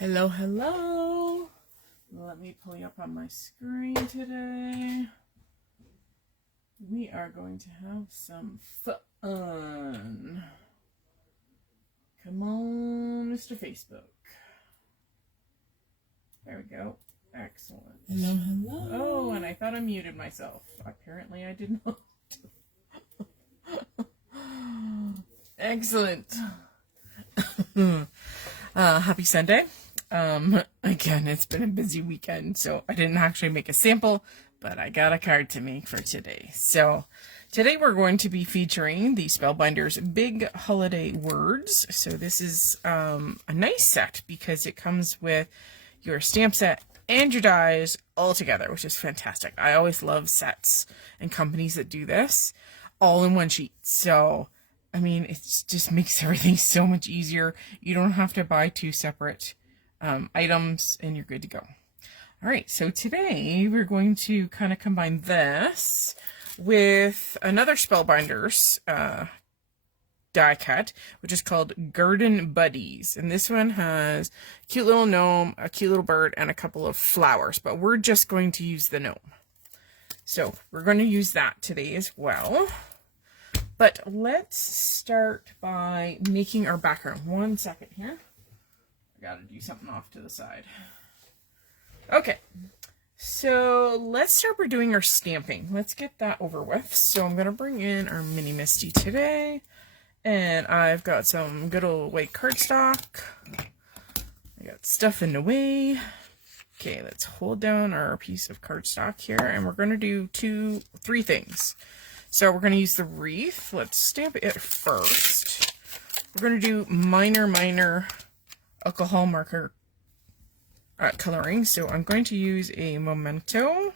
Hello, hello. Let me pull you up on my screen today. We are going to have some fun. Come on, Mr. Facebook. There we go. Excellent. Hello, hello. Oh, and I thought I muted myself. Apparently I did not. Excellent. Happy Sunday. Again, it's been a busy weekend, so I didn't actually make a sample, but I got a card to make for today. So today we're going to be featuring the Spellbinder's Big Holiday Words. So this is a nice set because it comes with your stamp set and your dies all together, which is fantastic. I always love sets and companies that do this all in one sheet. So, I mean, it just makes everything so much easier. You don't have to buy two separate items and you're good to go. All right, so today we're going to kind of combine this with another Spellbinders die cut, which is called Garden Buddies. And this one has a cute little gnome, a cute little bird, and a couple of flowers, but we're just going to use the gnome. So we're going to use that today as well. But let's start by making our background. 1 second here. I gotta do something off to the side. Okay, so let's start by doing our stamping. Let's get that over with. So I'm gonna bring in our mini Misty today. And I've got some good old white cardstock. I got stuff in the way. Okay, let's hold down our piece of cardstock here. And we're gonna do three things. So we're gonna use the wreath. Let's stamp it first. We're gonna do minor alcohol marker coloring. So I'm going to use a Memento.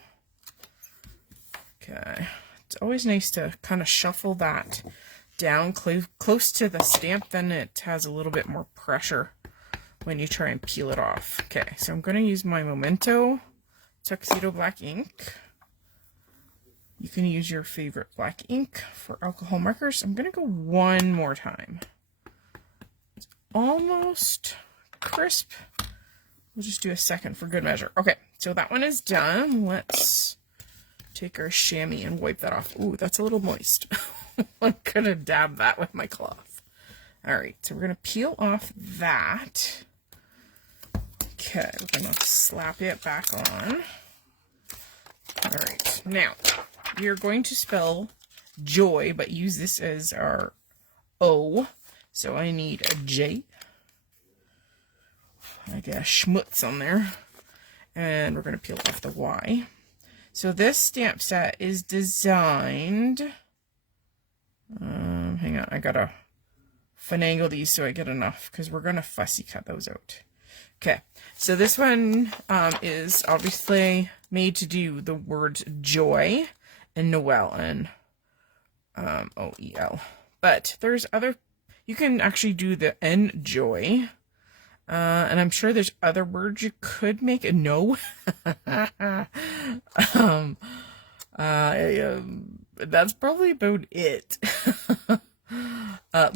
Okay, it's always nice to kind of shuffle that down close to the stamp, then it has a little bit more pressure when you try and peel it off. Okay, so I'm going to use my Memento Tuxedo black ink. You can use your favorite black ink for alcohol markers. I'm going to go one more time. It's almost crisp. We'll just do a second for good measure. Okay, so that one is done. Let's take our chamois and wipe that off. Ooh, that's a little moist. I'm going to dab that with my cloth. All right, so we're going to peel off that. Okay, we're going to slap it back on. All right, now we are going to spell joy, but use this as our O. So I need a J. I get a schmutz on there. And we're going to peel off the Y. So this stamp set is designed... hang on, I gotta finagle these so I get enough, because we're gonna fussy cut those out. Okay, so this one is obviously made to do the words joy and Noel and O-E-L. But there's other, you can actually do the enjoy. And I'm sure there's other words you could make. No. That's probably about it.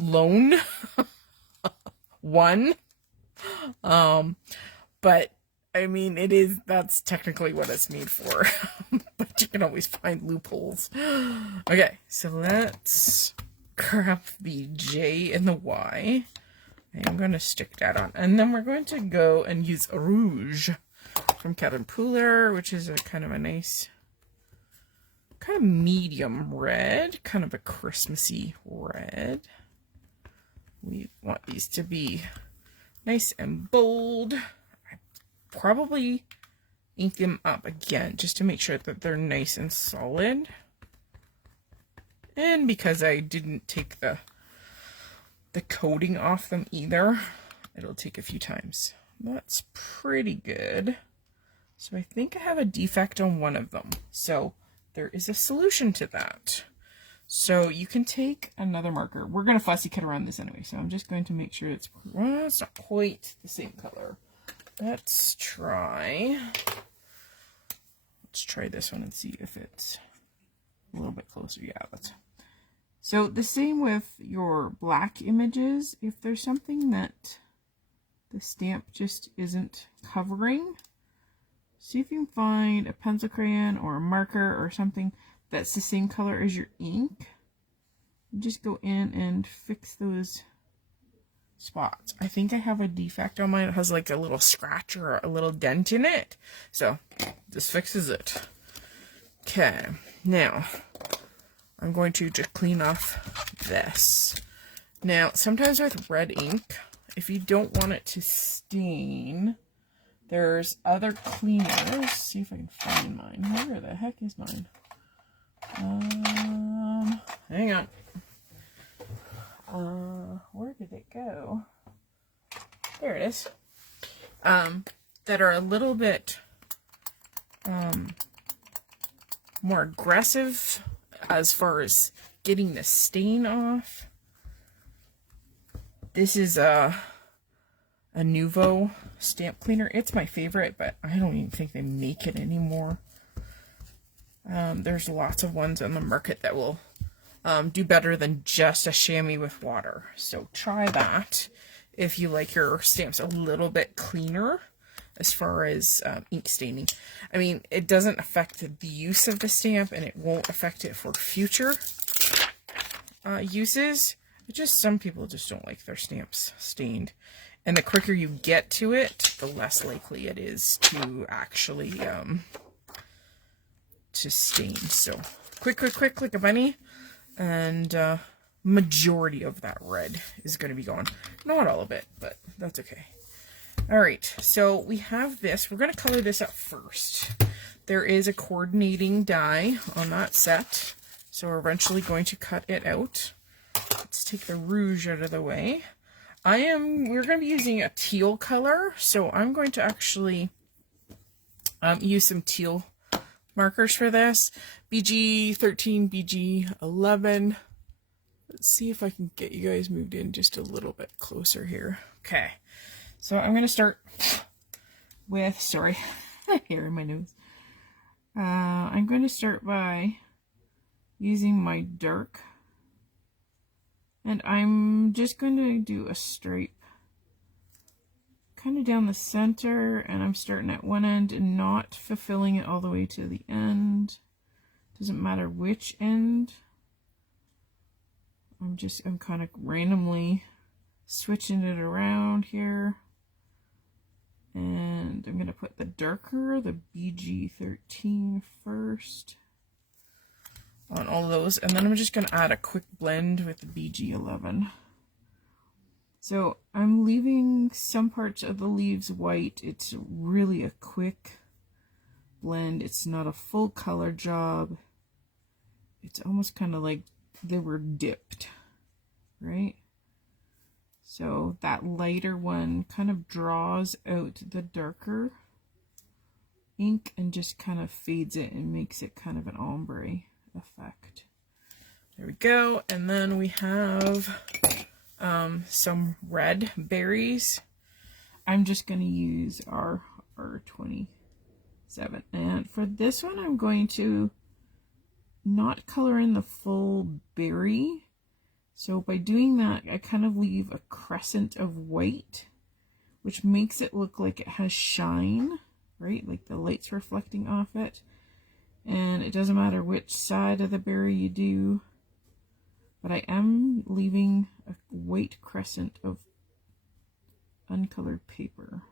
Loan. One. But I mean, that's technically what it's made for. But you can always find loopholes. Okay, so let's grab the J and the Y. I'm going to stick that on. And then we're going to go and use Rouge from Cat & Pouler, which is a kind of a nice, kind of medium red, kind of a Christmassy red. We want these to be nice and bold. I probably ink them up again just to make sure that they're nice and solid. And because I didn't take the coating off them either, it'll take a few times. That's pretty good. So I think I have a defect on one of them. So there is a solution to that. So you can take another marker. We're going to fussy cut around this anyway, so I'm just going to make sure it's not quite the same color. Let's try this one and see if it's a little bit closer. Yeah, that's... So the same with your black images. If there's something that the stamp just isn't covering. See if you can find a pencil crayon or a marker or something that's the same color as your ink. Just go in and fix those spots. I think I have a defect on mine. It has like a little scratch or a little dent in it. So this fixes it. Okay, now I'm going to just clean off this. Now, sometimes with red ink, if you don't want it to stain, there's other cleaners. See if I can find mine. Where the heck is mine? Hang on. Where did it go? There it is. That are a little bit more aggressive as far as getting the stain off. This is a Nuvo stamp cleaner. It's my favorite, but I don't even think they make it anymore. There's lots of ones on the market that will do better than just a chamois with water. So try that if you like your stamps a little bit cleaner as far as ink staining. I mean, it doesn't affect the use of the stamp, and it won't affect it for future uses. It just, some people just don't like their stamps stained. And the quicker you get to it, the less likely it is to actually to stain. So quick, like a bunny. And majority of that red is going to be gone. Not all of it, but that's okay. All right, so we have this. We're going to color this up first. There is a coordinating die on that set, so we're eventually going to cut it out. Let's take the rouge out of the way. We're going to be using a teal color, so I'm going to actually use some teal markers for this. BG 13, BG 11. Let's see if I can get you guys moved in just a little bit closer here. Okay, so I'm going to start with, sorry, hair in my nose. I'm going to start by using my dark, and I'm just going to do a stripe kind of down the center, and I'm starting at one end and not fulfilling it all the way to the end. Doesn't matter which end. I'm kind of randomly switching it around here. And I'm going to put the darker, the BG 13 first on all of those. And then I'm just going to add a quick blend with the BG 11. So I'm leaving some parts of the leaves white. It's really a quick blend. It's not a full color job. It's almost kind of like they were dipped, right? So that lighter one kind of draws out the darker ink and just kind of fades it and makes it kind of an ombre effect. There we go. And then we have some red berries. I'm just going to use our R27. And for this one, I'm going to not color in the full berry. So by doing that, I kind of leave a crescent of white, which makes it look like it has shine, right? Like the light's reflecting off it. And it doesn't matter which side of the berry you do, but I am leaving a white crescent of uncolored paper.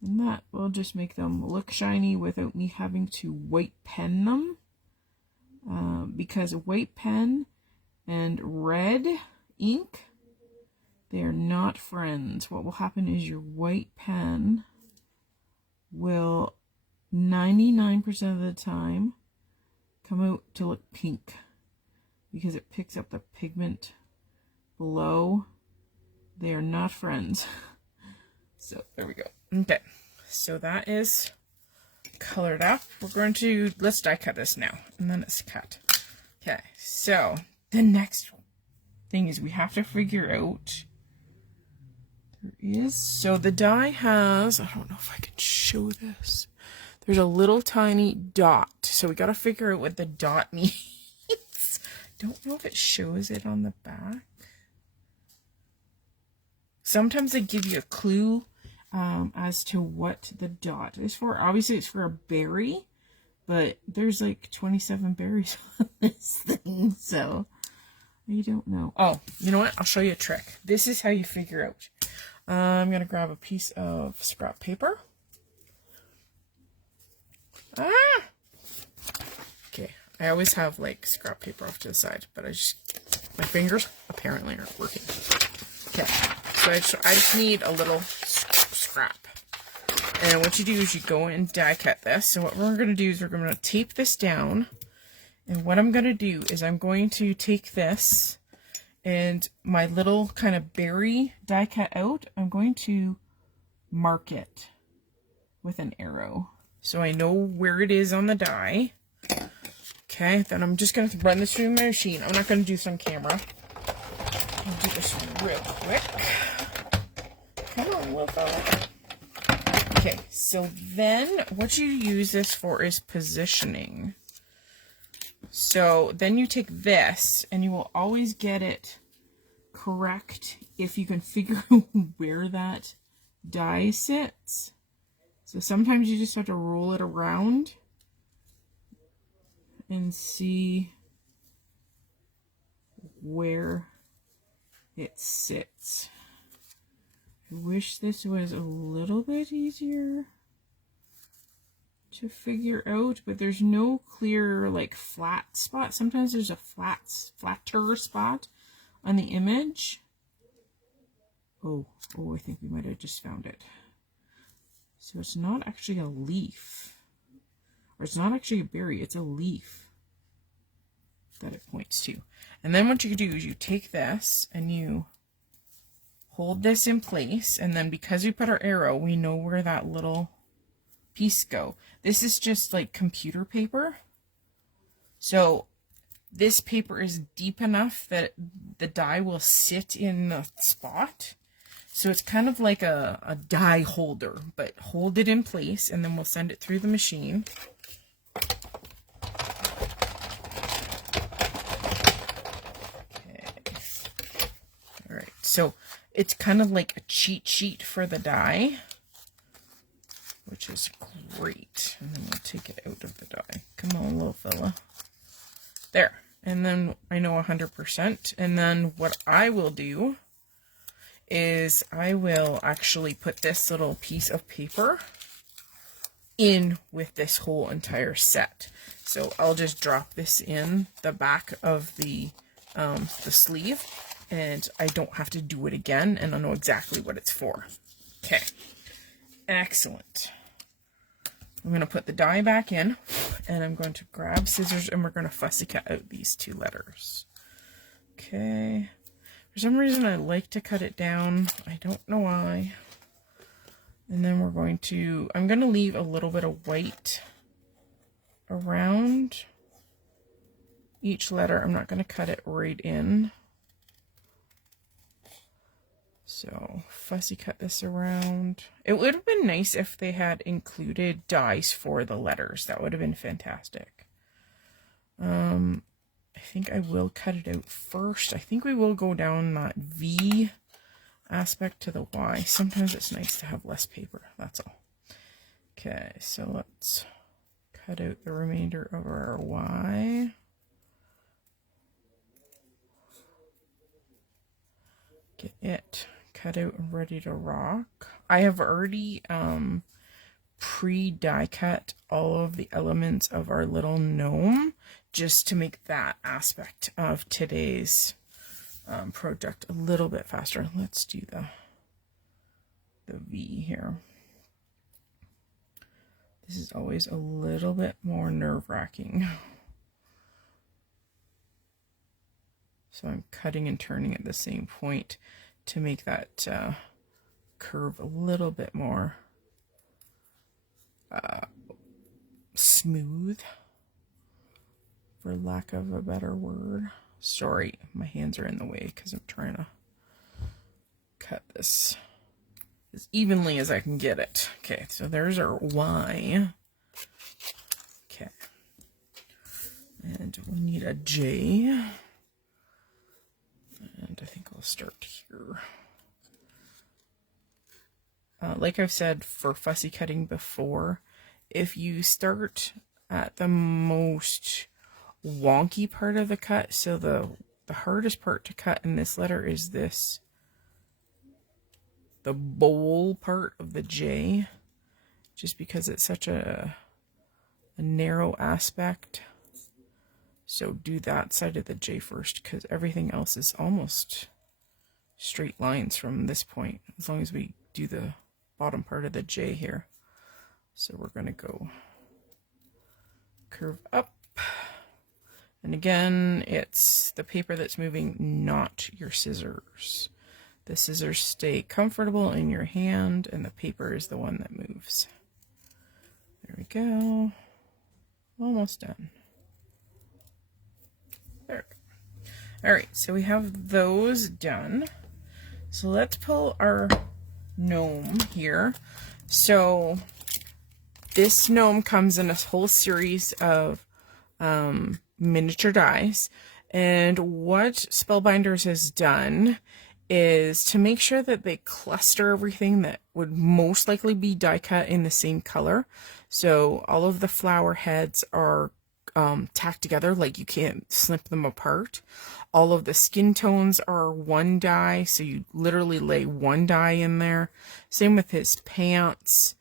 And that will just make them look shiny without me having to white pen them. Because white pen and red ink, they are not friends. What will happen is your white pen will 99% of the time come out to look pink because it picks up the pigment below. They are not friends. So there we go. Okay, so that is colored up. We're going to, let's die cut this now, and then it's cut. Okay, so the next thing is we have to figure out, so the die has, I don't know if I can show this, there's a little tiny dot, so we got to figure out what the dot means. Don't know if it shows it on the back. sometimes they give you a clue as to what the dot is for. Obviously it's for a berry, but there's like 27 berries on this thing, so I don't know. Oh, you know what? I'll show you a trick. This is how you figure out. I'm going to grab a piece of scrap paper. Ah! Okay, I always have like scrap paper off to the side, but my fingers apparently aren't working. Okay, so I just need a little scrap. And what you do is you go and die cut this. So what we're going to do is we're going to tape this down. And what I'm going to do is I'm going to take this and my little kind of berry die cut out, I'm going to mark it with an arrow, so I know where it is on the die. Okay, then I'm just going to run this through my machine. I'm not going to do this on camera. I'll do this real quick. Come on, little fella. Okay, so then what you use this for is positioning. So then you take this, and you will always get it correct if you can figure out where that die sits. So sometimes you just have to roll it around and see where it sits. I wish this was a little bit easier to figure out, but there's no clear like flat spot. Sometimes there's a flatter spot on the image. Oh, I think we might have just found it. So it's not actually a leaf, or it's not actually a berry, it's a leaf that it points to. And then what you do is you take this and you hold this in place, and then because we put our arrow, we know where that little piece go. This is just like computer paper. So this paper is deep enough that the die will sit in the spot. So it's kind of like a die holder, but hold it in place, and then we'll send it through the machine. Okay. All right. So it's kind of like a cheat sheet for the die, which is great. And then we'll take it out of the die. Come on, little fella. There. And then I know 100%. And then what I will do is I will actually put this little piece of paper in with this whole entire set. So I'll just drop this in the back of the sleeve, and I don't have to do it again, and I know exactly what it's for. Okay, excellent. I'm going to put the die back in, and I'm going to grab scissors, and we're going to fussy cut out these two letters. Okay. For some reason, I like to cut it down. I don't know why. And then I'm going to leave a little bit of white around each letter. I'm not going to cut it right in. So fussy cut this around. It would have been nice if they had included dies for the letters. That would have been fantastic. I think I will cut it out first. I think we will go down that V aspect to the Y. Sometimes it's nice to have less paper, that's all. Okay, so let's cut out the remainder of our Y. Get it cut out and ready to rock. I have already pre-die cut all of the elements of our little gnome, just to make that aspect of today's project a little bit faster. Let's do the V here. This is always a little bit more nerve-wracking. So I'm cutting and turning at the same point to make that curve a little bit more smooth, for lack of a better word. Sorry, my hands are in the way because I'm trying to cut this as evenly as I can get it. Okay, so there's our Y. Okay. And we need a J. And I think I'll start here. like I've said for fussy cutting before, if you start at the most wonky part of the cut, so the hardest part to cut in this letter is this, the bowl part of the J, just because it's such a narrow aspect. So do that side of the J first, because everything else is almost straight lines from this point, as long as we do the bottom part of the J here. So we're going to go curve up. And again, it's the paper that's moving, not your scissors. The scissors stay comfortable in your hand, and the paper is the one that moves. There we go. Almost done. There. All right, so we have those done. So let's pull our gnome here. So this gnome comes in a whole series of miniature dies, and what Spellbinders has done is to make sure that they cluster everything that would most likely be die cut in the same color. So all of the flower heads are tacked together, like you can't snip them apart. All of the skin tones are one die, so you literally lay one die in there. Same with his pants,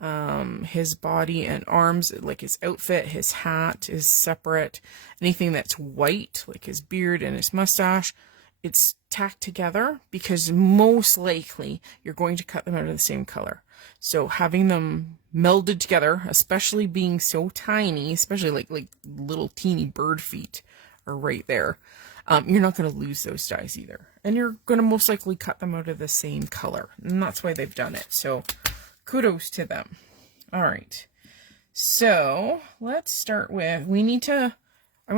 his body and arms, like his outfit, his hat is separate. Anything that's white, like his beard and his mustache, it's tacked together because most likely you're going to cut them out of the same color. So having them melded together, especially being so tiny, especially like little teeny bird feet are right there, you're not going to lose those dies either. And you're going to most likely cut them out of the same color. And that's why they've done it. So kudos to them. All right. So let's start with, I'm going to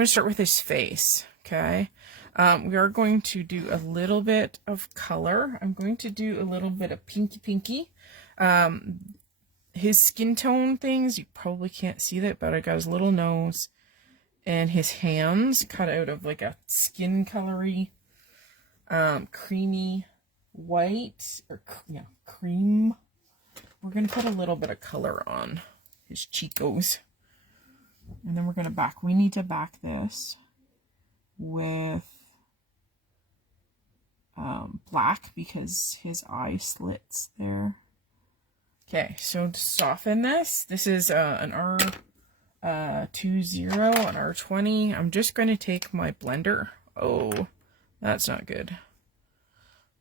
start with his face. Okay. We are going to do a little bit of color. I'm going to do a little bit of pinky. His skin tone things, you probably can't see that, but I got his little nose and his hands cut out of like a skin colory, creamy white, or cream. We're going to put a little bit of color on his cheekos. And then we're going to we need to back this with black because his eye slits there. Okay, so to soften this is an R20, an R20. I'm just going to take my blender. Oh, that's not good.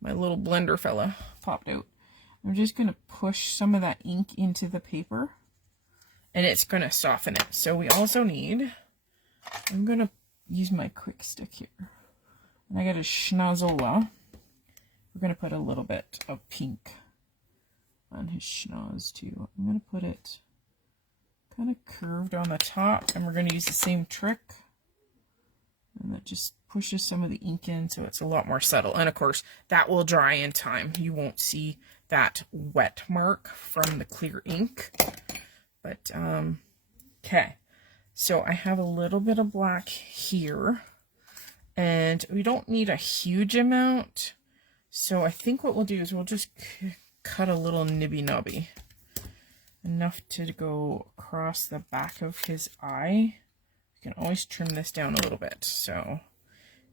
My little blender fella popped out. I'm just going to push some of that ink into the paper, and it's going to soften it. So we also need, I'm going to use my quick stick here. And I got a schnozola. We're going to put a little bit of pink on his schnoz too. I'm going to put it kind of curved on the top, and we're going to use the same trick. And that just pushes some of the ink in so it's a lot more subtle. And of course, that will dry in time. You won't see that wet mark from the clear ink. But, okay. So I have a little bit of black here. And we don't need a huge amount. So I think what we'll do is we'll just cut a little nibby-nobby. Enough to go across the back of his eye. You can always trim this down a little bit. So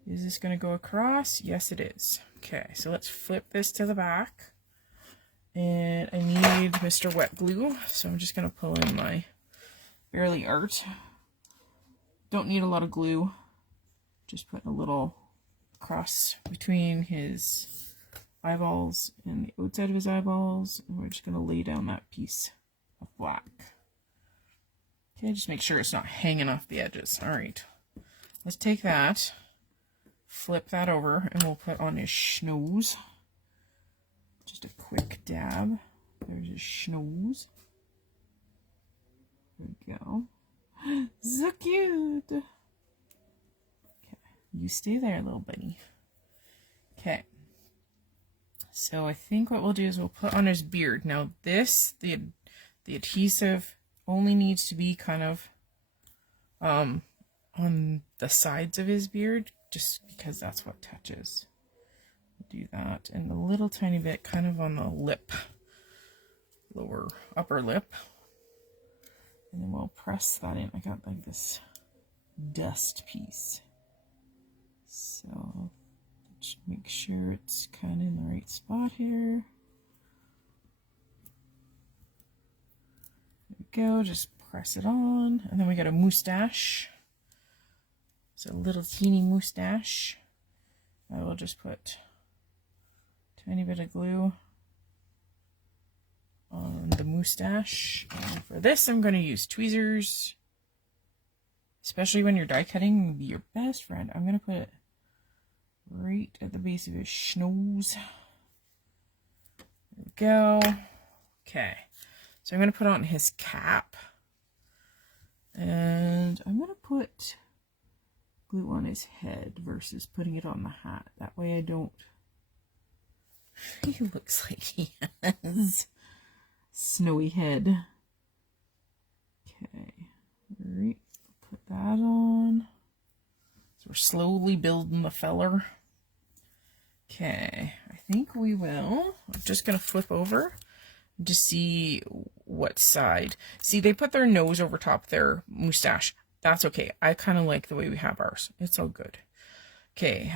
is this going to go across? Yes, it is. Okay, so let's flip this to the back. And I need Mr. Wet Glue. So I'm just going to pull in my Barely Art. Don't need a lot of glue. Just putting a little cross between his eyeballs and the outside of his eyeballs. And we're just going to lay down that piece of black. Okay, just make sure it's not hanging off the edges. All right, let's take that, flip that over, and we'll put on his schnoz. Just a quick dab. There's his schnoz. There we go. So cute. Okay, you stay there, little buddy. Okay. So I think what we'll do is we'll put on his beard. Now this, the adhesive only needs to be kind of on the sides of his beard, just because that's what touches. We'll do that, and a little tiny bit kind of on the lip lower upper lip. And then we'll press that in. I got like this dust piece. So just make sure it's kind of in the right spot here. There we go. Just press it on. And then we got a moustache. It's a little teeny moustache. I will just put a tiny bit of glue on the moustache. And for this, I'm going to use tweezers. Especially when you're die cutting, be your best friend. I'm going to put it right at the base of his nose. There we go. Okay. So I'm going to put on his cap. And I'm going to put glue on his head versus putting it on the hat. That way I don't... He looks like he has snowy head. Okay. Right. Put that on. So we're slowly building the feller. Okay. I think we will. I'm just going to flip over to see what side. See, they put their nose over top their moustache. That's okay. I kind of like the way we have ours. It's all good. Okay.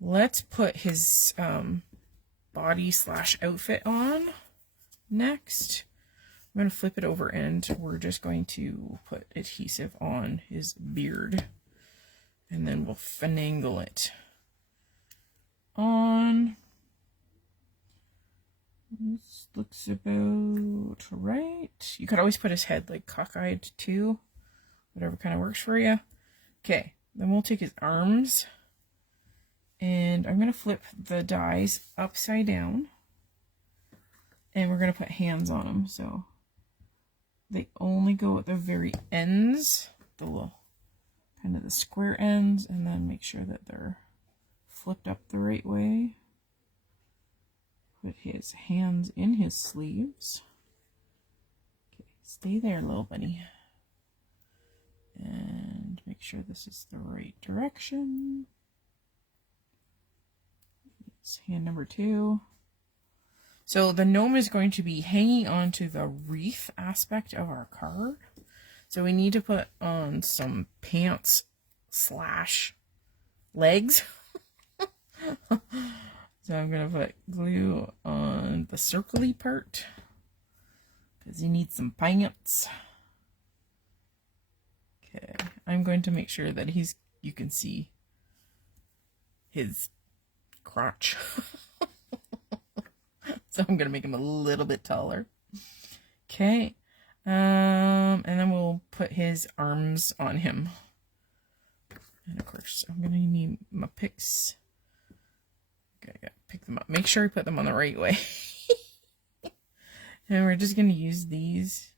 Let's put his body / outfit on next. I'm going to flip it over and we're just going to put adhesive on his beard. And then we'll finagle it on. This looks about right. You could always put his head like cockeyed too. Whatever kind of works for you. Okay, then we'll take his arms. And I'm going to flip the dies upside down. And we're going to put hands on them. So they only go at the very ends. The little, kind of the square ends. And then make sure that they're flipped up the right way. Put his hands in his sleeves. Okay, stay there, little bunny. And make sure this is the right direction. It's hand number 2. So the gnome is going to be hanging onto the wreath aspect of our card. So we need to put on some pants / legs. So I'm going to put glue on the circly part because you need some pants. Okay, I'm going to make sure that you can see his crotch. So I'm going to make him a little bit taller. Okay, and then we'll put his arms on him. And of course, I'm going to need my picks. Okay, I gotta pick them up. Make sure you put them on the right way. And we're just going to use these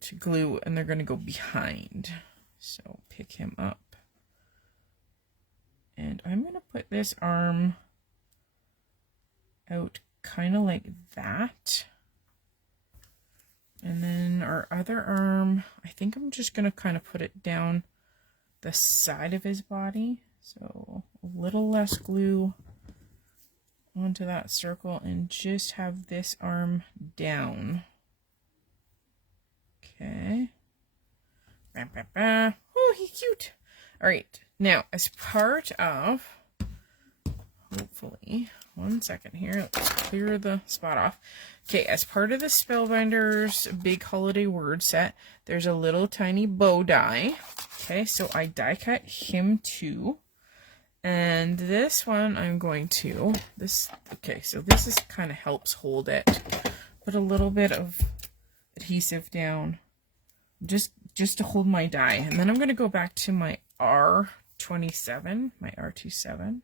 to glue, and they're going to go behind. So pick him up. And I'm going to put this arm out kind of like that. And then our other arm, I think I'm just going to kind of put it down the side of his body. So a little less glue onto that circle and just have this arm down. Okay. Oh, he's cute. All right. Now, as part of, hopefully, one second here, let's clear the spot off. Okay, as part of the Spellbinders big holiday word set, there's a little tiny bow die. Okay, so I die cut him too. And this one I'm going to, okay, so this is kind of helps hold it. Put a little bit of adhesive down just to hold my die. And then I'm going to go back to my R27, my R27.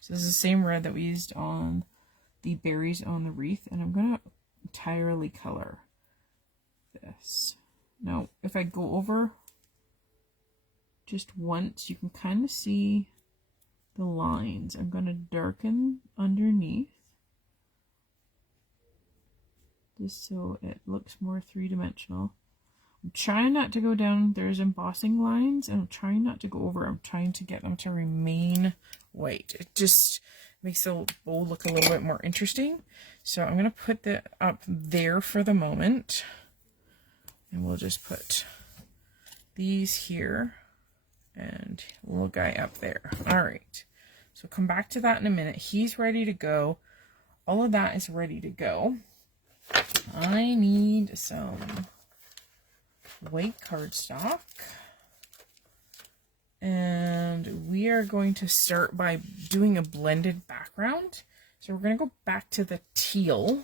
So this is the same red that we used on the berries on the wreath. And I'm going to entirely color this. Now, if I go over just once, you can kind of see the lines. I'm going to darken underneath just so it looks more three-dimensional. I'm trying not to go down. There's embossing lines, and I'm trying not to go over. I'm trying to get them to remain white. Makes the bowl look a little bit more interesting. So I'm going to put that up there for the moment. And we'll just put these here and a little guy up there. All right. So come back to that in a minute. He's ready to go. All of that is ready to go. I need some white cardstock. And we are going to start by doing a blended background. So we're going to go back to the teal.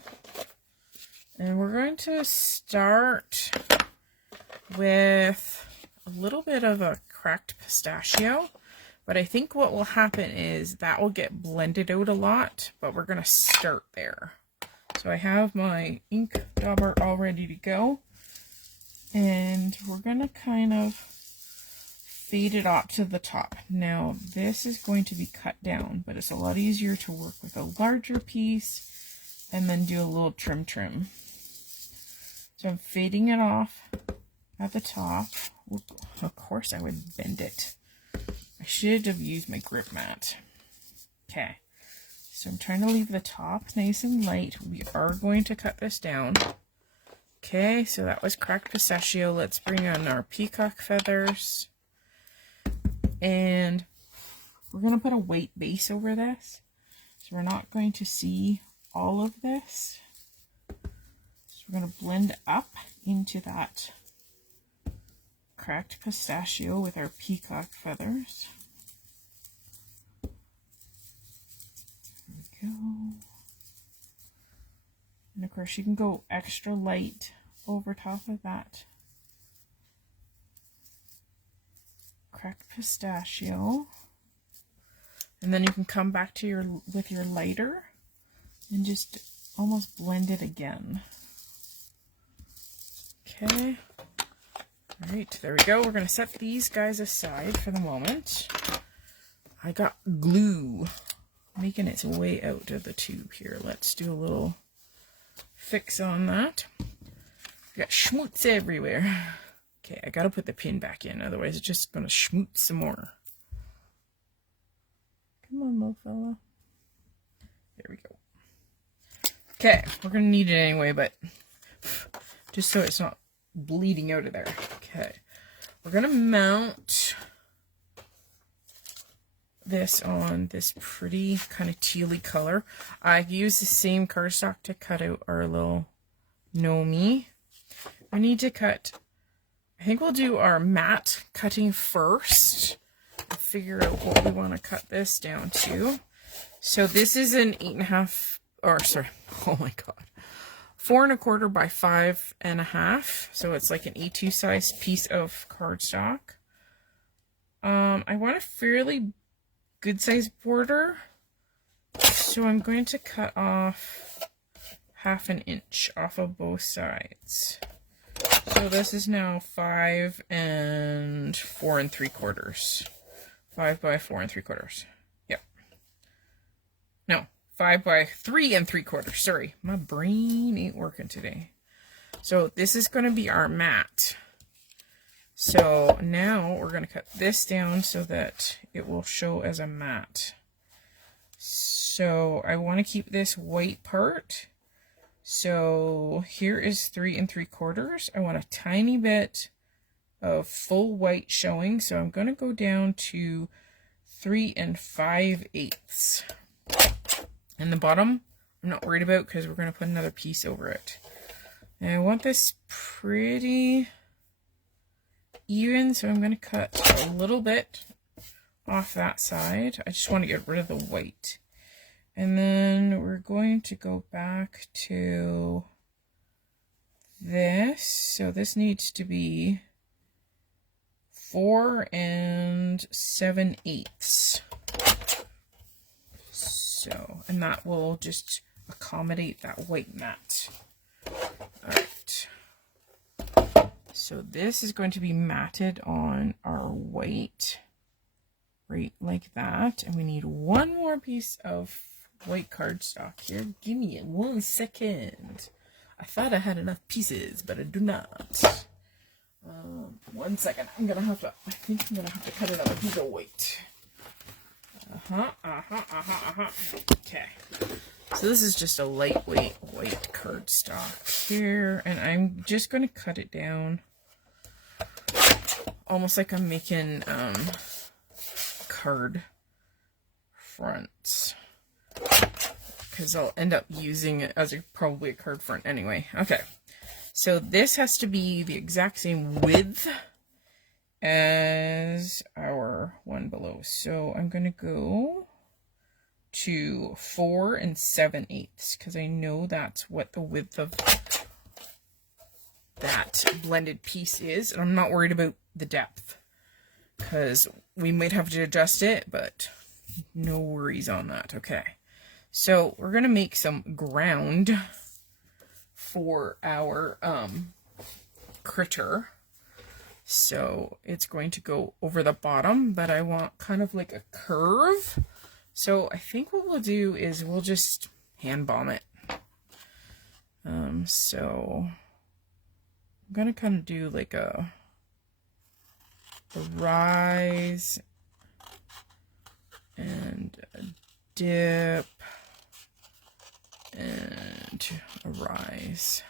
And we're going to start with a little bit of a cracked pistachio. But I think what will happen is that will get blended out a lot, but we're going to start there. So I have my ink dauber all ready to go. And we're going to kind of fade it up to the top. Now this is going to be cut down, but it's a lot easier to work with a larger piece and then do a little trim. So I'm fading it off at the top. Of course I would bend it. I should have used my grip mat. Okay, so I'm trying to leave the top nice and light. We are going to cut this down. Okay, so that was cracked pistachio. Let's bring on our peacock feathers. And we're going to put a white base over this. So we're not going to see all of this. So we're going to blend up into that cracked pistachio with our peacock feathers. There we go. And of course you can go extra light over top of that cracked pistachio. And then you can come back to with your lighter and just almost blend it again. Okay. All right, there we go. We're going to set these guys aside for the moment. I got glue making its way out of the tube here. Let's do a little fix on that. We got schmutz everywhere. Okay, I got to put the pin back in, otherwise it's just going to schmutz some more. Come on, little fella. There we go. Okay, we're going to need it anyway, but just so it's not bleeding out of there. Okay, we're going to mount this on this pretty kind of tealy color. I used the same cardstock to cut out our little Gnome. We need to cut, I think we'll do our matte cutting first. Figure out what we want to cut this down to. So this is an 8.5, or sorry, oh my god, 4 1/4 by 5.5. So it's like an A2 size piece of cardstock. I want a fairly good size border, so I'm going to cut off 1/2 inch off of both sides. So this is now 5 and 4 3/4. 5 by 4 3/4. Yep. No, 5 by 3 3/4. Sorry, my brain ain't working today. So this is going to be our mat. So now we're going to cut this down so that it will show as a mat. So I want to keep this white part. So here is 3 3/4. I want a tiny bit of full white showing, so I'm going to go down to 3 5/8. And the bottom I'm not worried about because we're going to put another piece over it. And I want this pretty even, so I'm going to cut a little bit off that side. I just want to get rid of the white. And then we're going to go back to this. So this needs to be 4 7/8. So, and that will just accommodate that white mat. All right. So this is going to be matted on our white, right like that. And we need one more piece of white cardstock here. Give me 1 second. I thought I had enough pieces, but I do not. 1 second. I think I'm gonna have to cut another piece of white. Okay. So this is just a lightweight white cardstock here, and I'm just going to cut it down almost like I'm making card fronts, because I'll end up using it as probably a card front anyway. Okay, so this has to be the exact same width as our one below. So I'm going to go to 4 7/8 because I know that's what the width of that blended piece is, and I'm not worried about the depth because we might have to adjust it, but no worries on that. Okay, so we're gonna make some ground for our critter. So it's going to go over the bottom, but I want kind of like a curve. So I think what we'll do is we'll just hand bomb it. So I'm gonna kind of do like a rise and a dip and a rise.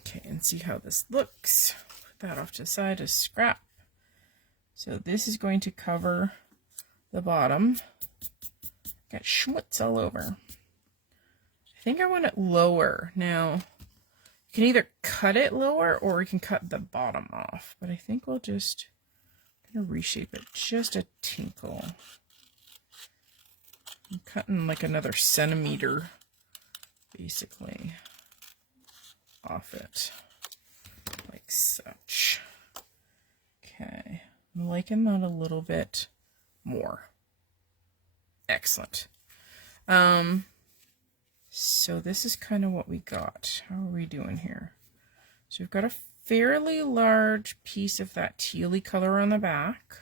Okay, and see how this looks. Put that off to the side as scrap. So this is going to cover the bottom. Got schmutz all over. I think I want it lower. Now, you can either cut it lower or we can cut the bottom off. But I think we'll just kind of reshape it just a tinkle. I'm cutting like another centimeter, basically, off it. Like such. Okay. I'm liking that a little bit more. Excellent. So this is kind of what we got. How are we doing here? So we've got a fairly large piece of that tealy color on the back.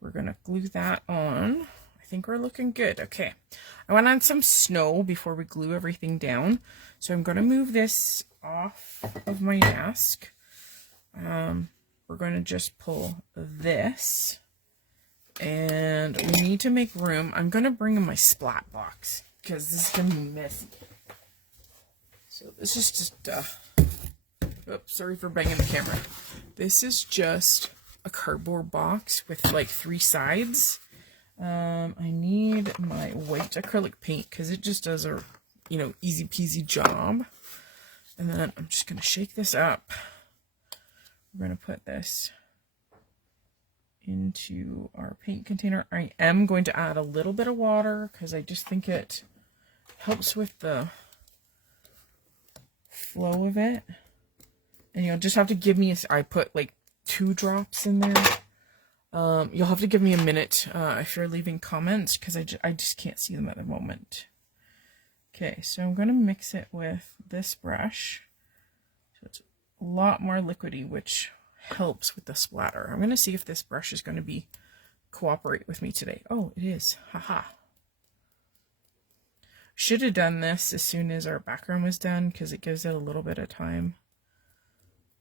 We're going to glue that on. I think we're looking good. Okay. I went on some snow before we glue everything down. So I'm going to move this off of my desk. We're going to just pull this. And we need to make room. I'm going to bring in my splat box because this is going to be messy. So this is just, oops, sorry for banging the camera. This is just a cardboard box with like 3 sides. I need my white acrylic paint because it just does a, easy peasy job. And then I'm just going to shake this up. We're going to put this into our paint container. I am going to add a little bit of water because I just think it helps with the flow of it. And you'll just have to give me I put like 2 drops in there. You'll have to give me a minute if you're leaving comments because I just can't see them at the moment. Okay, so I'm going to mix it with this brush. So it's a lot more liquidy, which helps with the splatter. I'm going to see if this brush is going to cooperate with me today. Oh, it is. Haha. Should have done this as soon as our background was done because it gives it a little bit of time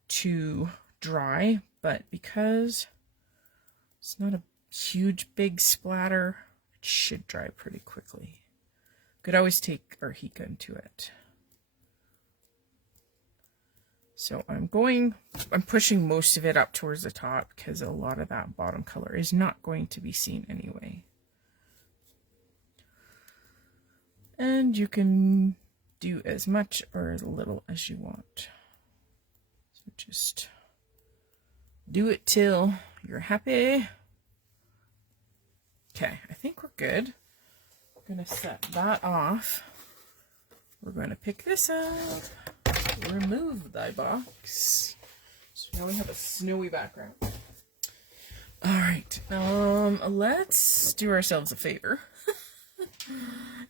to dry, but because it's not a huge big splatter, it should dry pretty quickly. Could always take our heat gun to it. So I'm pushing most of it up towards the top because a lot of that bottom color is not going to be seen anyway. And you can do as much or as little as you want. So just do it till you're happy. Okay, I think we're good. I'm going to set that off. We're going to pick this up. Remove thy box. So now we have a snowy background. Alright, let's do ourselves a favor.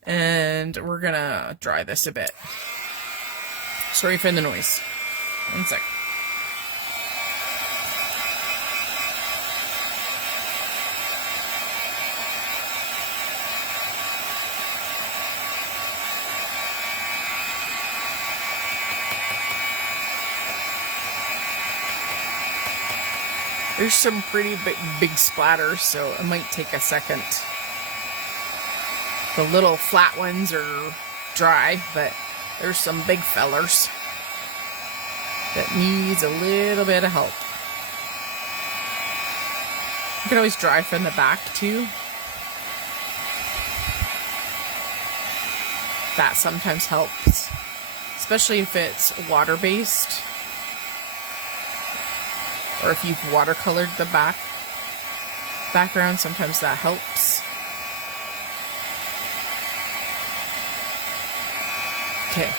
And we're gonna dry this a bit. Sorry for the noise. 1 sec. There's some pretty big splatters, so it might take a second. The little flat ones are dry, but there's some big fellers that needs a little bit of help. You can always dry from the back too. That sometimes helps, especially if it's water-based, or if you've watercolored the background, sometimes that helps. Okay,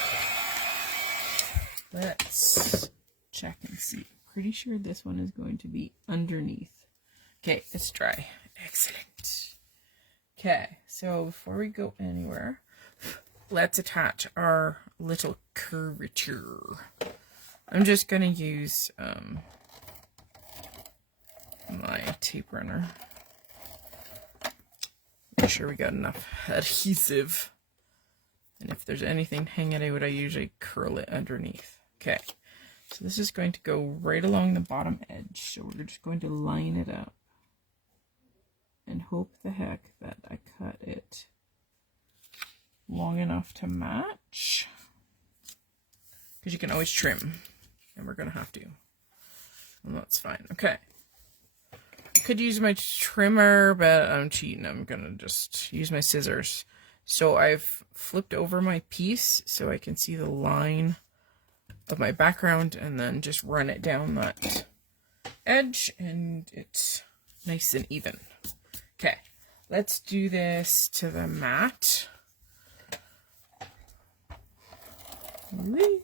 let's check and see. Pretty sure this one is going to be underneath. Okay, it's dry. Excellent. Okay, so before we go anywhere, let's attach our little curvature. I'm just going to use my tape runner. Make sure we got enough adhesive. And if there's anything hanging out, I usually curl it underneath. Okay, so this is going to go right along the bottom edge. So we're just going to line it up and hope the heck that I cut it long enough to match. Because you can always trim, and we're going to have to. And that's fine. Okay. Could use my trimmer, but I'm cheating. I'm going to just use my scissors. So I've flipped over my piece so I can see the line of my background and then just run it down that edge and it's nice and even. Okay, let's do this to the mat. Whee.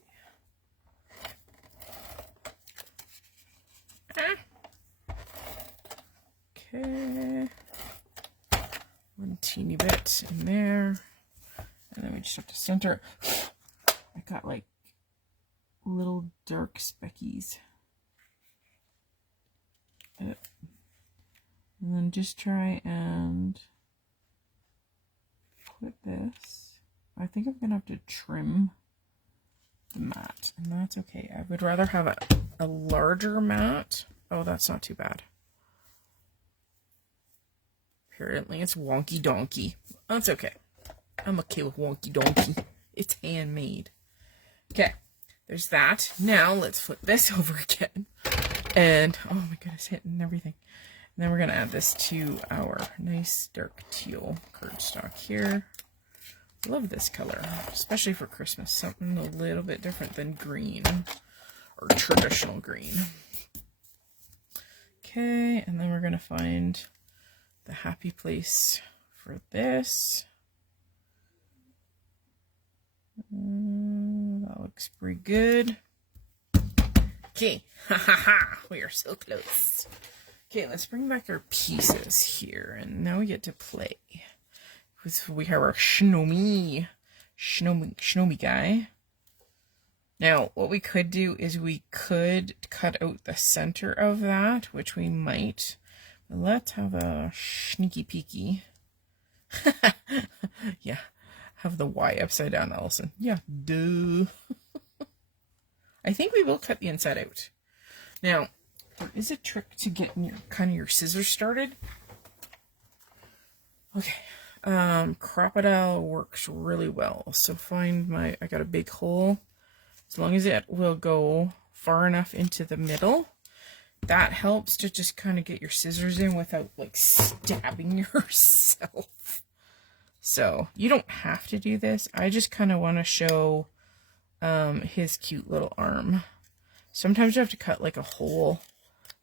Okay, one teeny bit in there, and then we just have to center. I got like little dark speckies. And then just try and put this. I think I'm gonna have to trim the mat, and that's okay. I would rather have a larger mat. Oh, that's not too bad. Apparently it's wonky donkey. That's okay. I'm okay with wonky donkey. It's handmade. Okay, there's that. Now let's flip this over again. And oh my goodness, hitting everything. And then we're gonna add this to our nice dark teal cardstock here. Love this color, especially for Christmas. Something a little bit different than green or traditional green. Okay, and then we're gonna find the happy place for this. That looks pretty good. Okay, ha ha ha, we are so close. Okay, let's bring back our pieces here, and now we get to play. We have our Gnome guy. Now, what we could do is we could cut out the center of that, which we might. But let's have a sneaky peeky. Yeah, have the Y upside down, Allison. Yeah, duh. I think we will cut the inside out. Now, there is a trick to getting your kind of your scissors started. Okay. Crocodile works really well. So I got a big hole. As long as it will go far enough into the middle, that helps to just kind of get your scissors in without like stabbing yourself. So you don't have to do this. I just kind of want to show his cute little arm. Sometimes you have to cut like a hole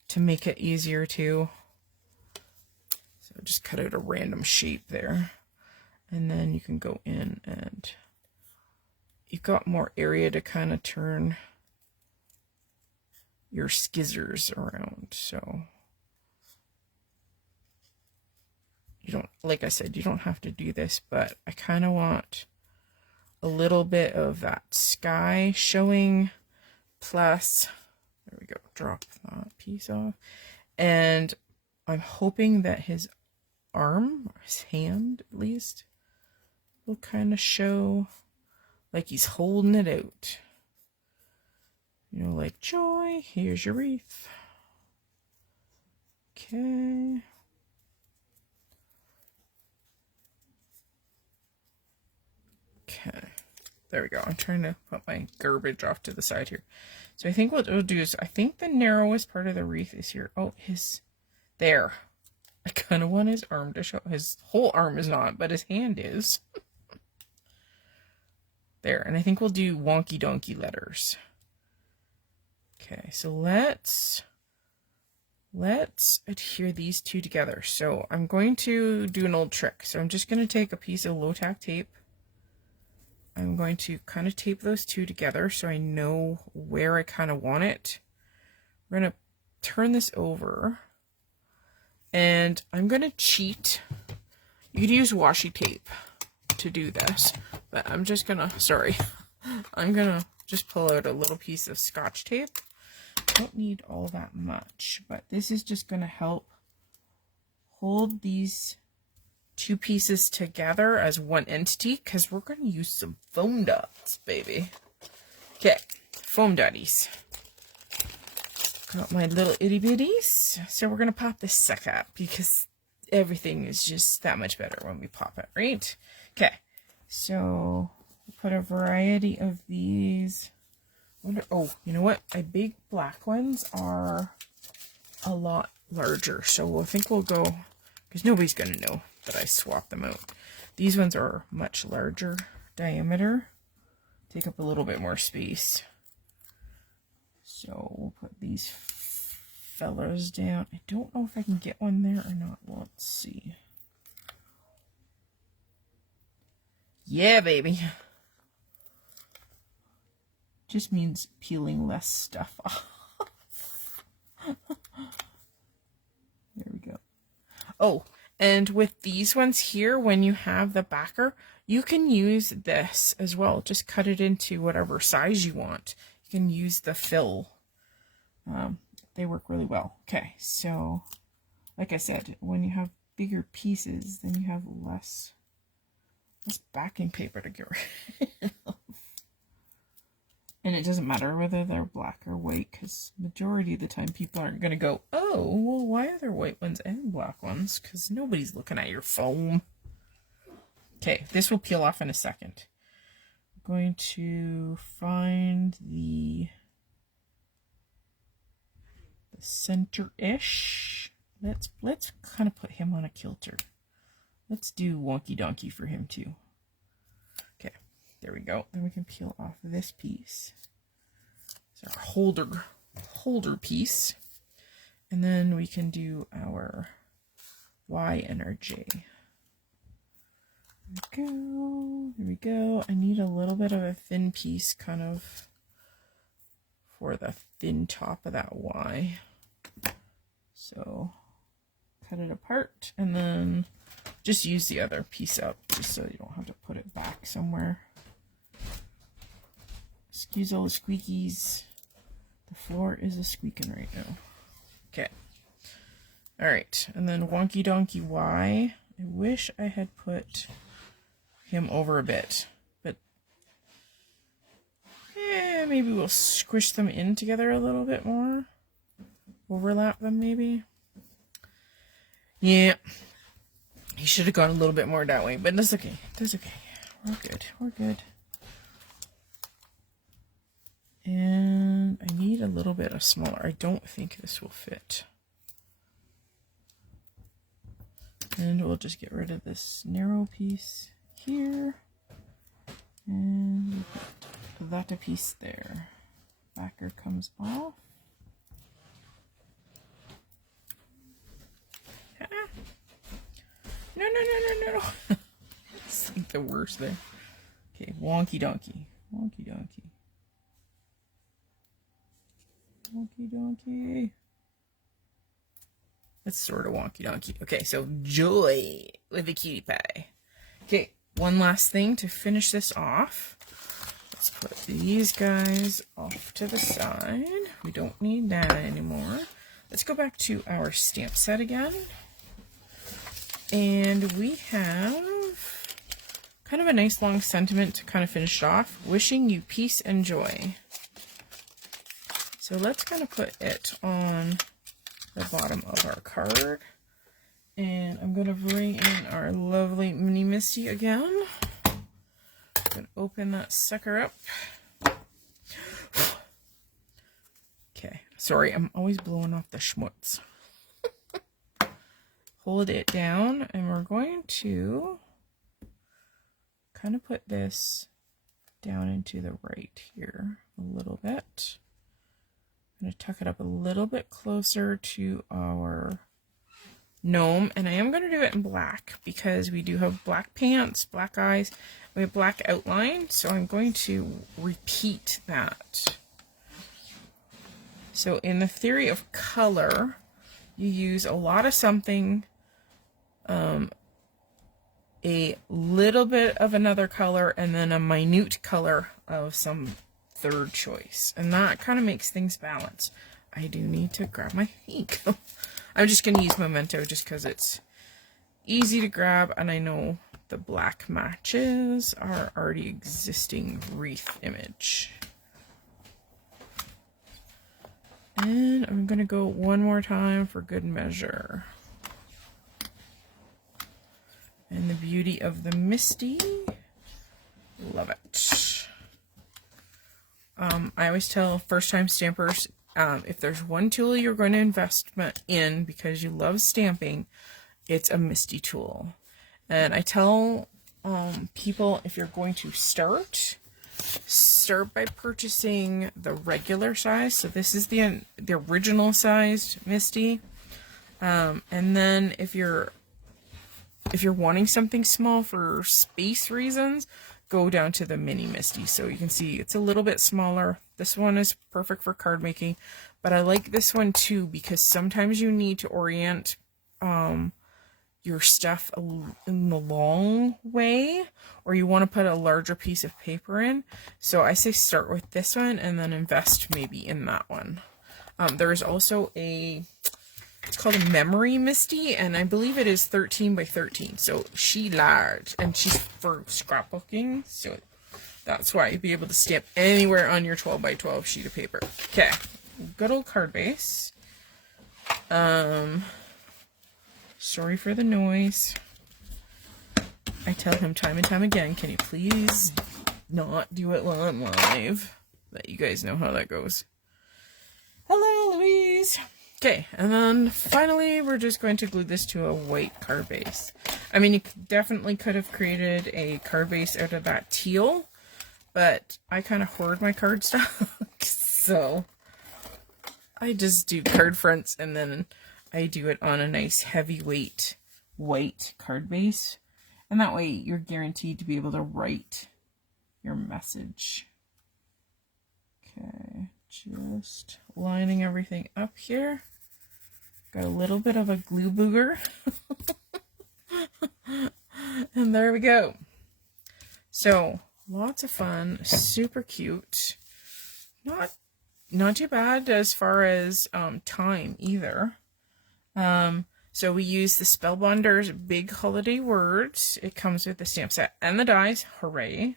to make it easier too. So just cut out a random shape there. And then you can go in and you've got more area to kind of turn your skizzers around. So you don't, like I said, you don't have to do this, but I kind of want a little bit of that sky showing, plus, there we go, drop that piece off. And I'm hoping that his arm, or his hand at least, will kind of show like he's holding it out. You know, like, joy, here's your wreath. Okay. Okay. There we go. I'm trying to put my garbage off to the side here. So I think what we'll do is, I think the narrowest part of the wreath is here. Oh, there. I kind of want his arm to show. His whole arm is not, but his hand is. There. And I think we'll do wonky donkey letters. Okay, so let's adhere these two together. So I'm going to do an old trick. So I'm just going to take a piece of low tack tape. I'm going to kind of tape those two together so I know where I kind of want it. We're going to turn this over and I'm going to cheat. You could use washi tape to do this, but I'm just going to, I'm going to just pull out a little piece of Scotch tape. Don't need all that much, but this is just going to help hold these two pieces together as one entity, because we're going to use some foam dots, baby. Okay, foam dotties. Got my little itty bitties. So we're going to pop this sucker up because everything is just that much better when we pop it, right? Okay, so we'll put a variety of these. Oh, you know what? My big black ones are a lot larger, so I think we'll go, because nobody's going to know that I swapped them out. These ones are much larger diameter, take up a little bit more space. So we'll put these fellas down. I don't know if I can get one there or not. Let's see. Yeah, baby. Just means peeling less stuff off. There we go. Oh, and with these ones here, when you have the backer, you can use this as well. Just cut it into whatever size you want. You can use the fill. They work really well. Okay, so like I said, when you have bigger pieces, then you have less backing paper to get rid of. And it doesn't matter whether they're black or white, because majority of the time people aren't going to go, oh, well, why are there white ones and black ones? Because nobody's looking at your foam. Okay, this will peel off in a second. I'm going to find the center-ish. Let's kind of put him on a kilter. Let's do wonky donkey for him too. Okay, there we go. Then we can peel off this piece. It's our holder piece. And then we can do our Y and our J. There we go. There we go. I need a little bit of a thin piece kind of for the thin top of that Y. So cut it apart and then just use the other piece up just so you don't have to put it back somewhere. Excuse all the squeakies. The floor is a squeaking right now. Okay. Alright, and then wonky donkey Y. I wish I had put him over a bit, but maybe we'll squish them in together a little bit more. Overlap them maybe. Yeah. He should have gone a little bit more that way, but that's okay. That's okay. We're good. We're good. And I need a little bit of smaller. I don't think this will fit. And we'll just get rid of this narrow piece here. And we'll put that a piece there. Backer comes off. No. It's like the worst there. Okay, wonky donkey. Wonky donkey. Wonky donkey. That's sort of wonky donkey. Okay, so joy with a cutie pie. Okay, one last thing to finish this off. Let's put these guys off to the side. We don't need that anymore. Let's go back to our stamp set again. And we have kind of a nice long sentiment to kind of finish off. Wishing you peace and joy. So let's kind of put it on the bottom of our card. And I'm going to bring in our lovely mini Misty again. I'm going to open that sucker up. Okay, sorry, I'm always blowing off the schmutz. Hold it down, and we're going to kind of put this down into the right here a little bit. I'm going to tuck it up a little bit closer to our gnome, and I am going to do it in black because we do have black pants, black eyes, we have black outline, so I'm going to repeat that. So in the theory of color, you use a lot of something, a little bit of another color, and then a minute color of some third choice. And that kind of makes things balance. I do need to grab my ink. I'm just going to use Memento just because it's easy to grab, and I know the black matches our already existing wreath image. And I'm going to go one more time for good measure. And the beauty of the Misty. Love it. I always tell first-time stampers, if there's one tool you're going to invest in because you love stamping, it's a Misty tool. And I tell people, if you're going to start by purchasing the regular size. So this is the original sized Misty. And then if you're wanting something small for space reasons, go down to the mini Misty. So you can see it's a little bit smaller. This one is perfect for card making, but I like this one too because sometimes you need to orient your stuff in the long way, or you want to put a larger piece of paper in. So I say start with this one and then invest maybe in that one. There is also it's called a memory Misty, and I believe it is 13 by 13. So she large, and she's for scrapbooking. So that's why you'd be able to stamp anywhere on your 12 by 12 sheet of paper. Okay, good old card base. Sorry for the noise. I tell him time and time again, can you please not do it while I'm live? But you guys know how that goes. Hello, Louise. Okay, and then finally we're just going to glue this to a white card base. I mean, you definitely could have created a card base out of that teal, but I kind of hoard my cardstock, so I just do card fronts and then I do it on a nice heavyweight white card base. And that way you're guaranteed to be able to write your message. Okay, just lining everything up here. Got a little bit of a glue booger. And there we go. So, lots of fun, super cute. Not too bad as far as time either. So we use the Spellbinder's Big Holiday Words. It comes with the stamp set and the dies. Hooray.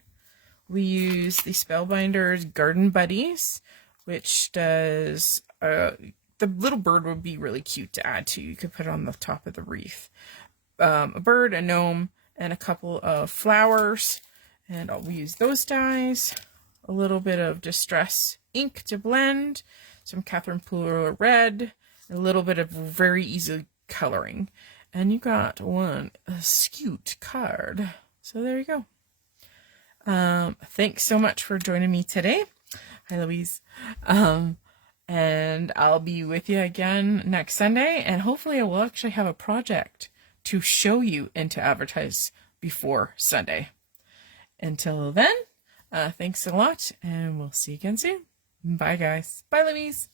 We use the Spellbinder's Garden Buddies, which does, the little bird would be really cute to add to. You could put it on the top of the wreath. A bird, a gnome, and a couple of flowers. And we use those dies. A little bit of Distress ink to blend. Some Catherine Pooler red. A little bit of very easy coloring. And you got a cute card. So there you go. Thanks so much for joining me today. Hi, Louise. And I'll be with you again next Sunday. And hopefully I will actually have a project to show you and to advertise before Sunday. Until then, thanks a lot. And we'll see you again soon. Bye, guys. Bye, Louise.